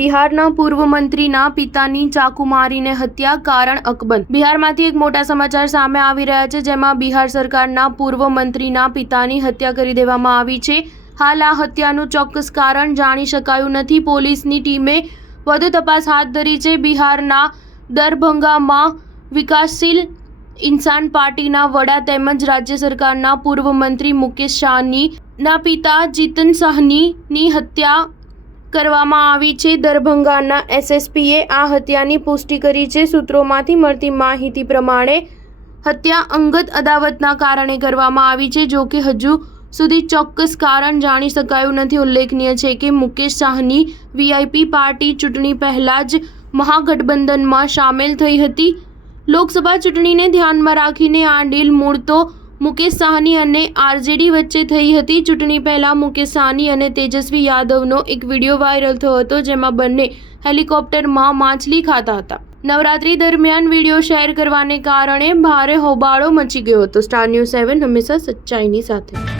બિહારના પૂર્વ મંત્રીના પિતાની ચાકુ મારીને હત્યા, કારણ અકબંધ। બિહારમાંથી એક મોટા સમાચાર સામે આવી રહ્યા છે, જેમાં બિહાર સરકારના પૂર્વ મંત્રીના પિતાની હત્યા કરી દેવામાં આવી છે। હાલ આ હત્યાનું ચોક્કસ કારણ જાણી શકાયું નથી। પોલીસની ટીમે વધુ તપાસ હાથ ધરી છે। બિહારના દરભંગામાં વિકાસશીલ ઇન્સાન પાર્ટીના વડા તેમજ રાજ્ય સરકારના પૂર્વ મંત્રી મુકેશ સાહનીના પિતા જીતન સાહનીની હત્યા કરવામાં આવી છે। દરભંગાના એસએસપીએ આ હત્યાની પુષ્ટિ કરી છે। સૂત્રોમાંથી મળતી માહિતી પ્રમાણે હત્યા અંગત અદાવતના કારણે કરવામાં આવી છે, જો કે હજુ સુધી ચોક્કસ કારણ જાણી શકાયું નથી। ઉલ્લેખનીય છે કે મુકેશ સાહની વીઆઈપી પાર્ટી ચૂંટણી પહેલા જ મહાગઠબંધનમાં સામેલ થઈ હતી। લોકસભા ચૂંટણીને ધ્યાનમાં રાખીને આ ડીલ મૂળ તો મુકેશ સાહની અને આરજેડી વચ્ચે થઈ હતી। ચૂંટણી પહેલા મુકેશ સાહની અને તેજસ્વી યાદવનો એક વિડીયો વાયરલ થયો હતો, જેમાં બંને હેલિકોપ્ટરમાં માછલી ખાતા હતા। નવરાત્રી દરમિયાન વિડીયો શેર કરવાને કારણે ભારે હોબાળો મચી ગયો હતો। સ્ટાર ન્યૂઝ 7 હંમેશા સચ્ચાઈની સાથે।